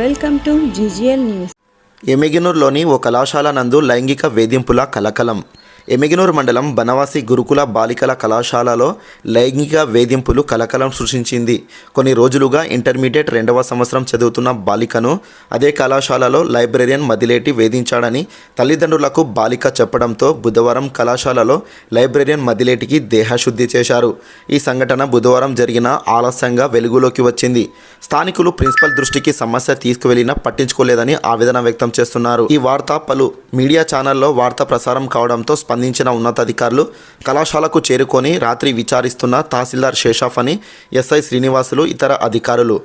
Welcome to GGL news. ఎమిగినూరులోని ఓ కళాశాల నందు లైంగిక వేధింపుల కలకలం. ఎమిగినూరు మండలం బనవాసి గురుకుల బాలికల కళాశాలలో లైంగిక వేధింపులు కలకలం సృష్టించింది. కొన్ని రోజులుగా ఇంటర్మీడియట్ 2వ సంవత్సరం చదువుతున్న బాలికను అదే కళాశాలలో లైబ్రరీయన్ మదిలేటి వేధించాడని తల్లిదండ్రులకు బాలిక చెప్పడంతో బుధవారం కళాశాలలో లైబ్రరీయన్ మదిలేటికి దేహశుద్ధి చేశారు. ఈ సంఘటన బుధవారం జరిగిన ఆలస్యంగా వెలుగులోకి వచ్చింది. స్థానికులు ప్రిన్సిపల్ దృష్టికి సమస్య తీసుకువెళ్లినా పట్టించుకోలేదని ఆవేదన వ్యక్తం చేస్తున్నారు. ఈ వార్త పలు మీడియా ఛానల్లో వార్త ప్రసారం కావడంతో స్పందించిన ఉన్నతాధికారులు కళాశాలకు చేరుకొని రాత్రి విచారిస్తున్న తహసీల్దార్ శేషాఫ్ అని ఎస్ఐ శ్రీనివాసులు ఇతర అధికారులు.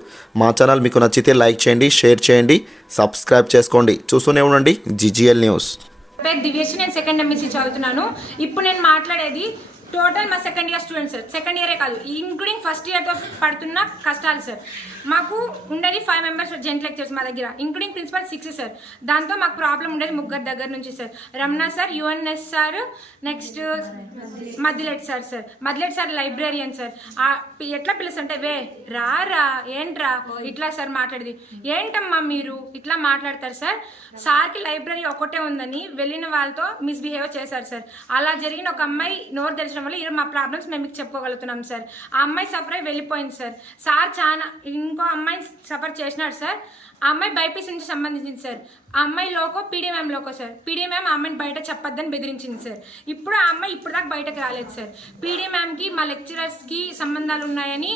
మా ఛానల్ మీకు నచ్చితే లైక్ చేయండి, షేర్ చేయండి, సబ్స్క్రైబ్ చేసుకోండి. చూస్తూనే ఉండండి GGL న్యూస్. దివ్యశ్రీ, నేను సెకండ్ ఎంఎస్సీ చదువుతున్నాను. ఇప్పుడు నేను మాట్లాడేది టోటల్ మా second year students sir. Second ఇయరే కాదు, ఇంక్లూడింగ్ ఫస్ట్ ఇయర్తో పడుతున్న కష్టాలు సార్. మాకు ఉండేది 5 మెంబర్స్ జెంట్ లెక్చర్స్ మా దగ్గర, ఇంక్లూడింగ్ ప్రిన్సిపల్ 6 సార్. దాంతో మాకు ప్రాబ్లం ఉండేది 3 దగ్గర నుంచి సార్. Ramana sir, UNS sir, next Madilet sir librarian sir. ఎట్లా పిలుస్తుంటే వే రా ఏంట్రా ఇట్లా సార్ మాట్లాడేది. ఏంటమ్మా మీరు ఇట్లా మాట్లాడతారు సార్. సార్కి లైబ్రరీ ఒకటే ఉందని వెళ్ళిన వాళ్ళతో మిస్బిహేవ్ చేశారు సార్. అలా జరిగిన ఒక అమ్మాయి నోరు తెరచడం వల్ల ఈరోజు మా ప్రాబ్లమ్స్ మేము మీకు చెప్పుకోగలుగుతున్నాం సార్. ఆ అమ్మాయి సఫర్ అయి వెళ్ళిపోయింది సార్. సార్ చాలా ఇంకో అమ్మాయి సఫర్ చేసినాడు సార్. ఆ అమ్మాయి బైపీసీ నుంచి సంబంధించింది సార్. ఆ అమ్మాయి loco PDMM loco sir. PDMM ఆ అమ్మాయిని బయట చెప్పొద్దని బెదిరించింది సార్. ఇప్పుడు ఆ అమ్మాయి ఇప్పుడు దాకా బయటకు రాలేదు సార్. PDMMకి మా లెక్చరర్స్కి సంబంధాలు ఉన్నాయని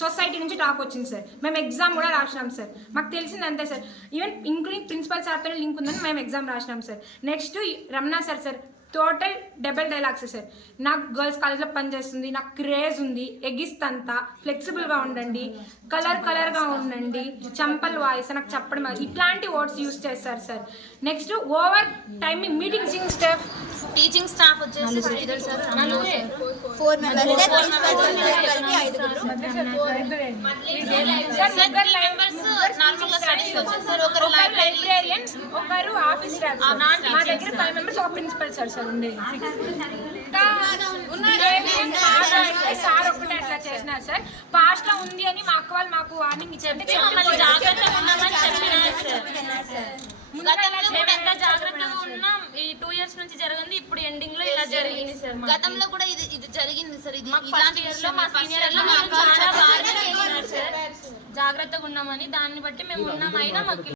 సొసైటీ నుంచి టాక్ వచ్చింది సార్. మేము ఎగ్జామ్ కూడా రాసినాం సార్. మాకు తెలిసింది అంతే సార్. ఈవెన్ ఇంక్లూడింగ్ ప్రిన్సిపల్ సార్తో లింక్ ఉందని మేము ఎగ్జామ్ రాసినాం sir. Next Ramana sir total double dialogues sir. నాకు గర్ల్స్ కాలేజ్లో పనిచేస్తుంది, నాకు క్రేజ్ ఉంది, ఎగిస్తంతా ఫ్లెక్సిబుల్గా ఉండండి, కలర్గా ఉండండి, చంపల్ వాయిస్ నాకు చెప్పడం ఇట్లాంటి వర్డ్స్ యూజ్ చేస్తారు sir. Next over timing meeting staff teaching staff వచ్చేసి శ్రీధర్ సార్, 4 మెంబర్స్ నార్మల్గా స్టడీస్ వచ్చేసి సార్, ఒకరు లైబ్రేరియన్, ఒకరు ఆఫీస్ స్టాఫ్. మా దగ్గర 5 మెంబర్స్, ఒక ప్రిన్సిపల్ సార్ ఉండేది. సార్ ఒకటే అట్లా చేసినారు సార్. పాస్ట్ లో ఉంది అని మా అక్క వాళ్ళు మాకు వార్నింగ్ ఇచ్చారు. మమ్మల్ని జాగ్రత్తగా ఉండమని చెప్పినారు సార్. గతంలో కూడా ఎంత జాగ్రత్తగా ఉన్నాం. ఈ 2 ఇయర్స్ నుంచి జరిగింది, ఇప్పుడు ఎండింగ్ లో ఇలా జరిగింది సార్. గతంలో కూడా ఇది జరిగింది సార్. ఇది ఇలాంటి ఇయర్ లో మా సీనియర్ లో చాలా బాగా జాగ్రత్తగా ఉన్నామని దాన్ని బట్టి మేము ఉన్నాం. అయినా మాకు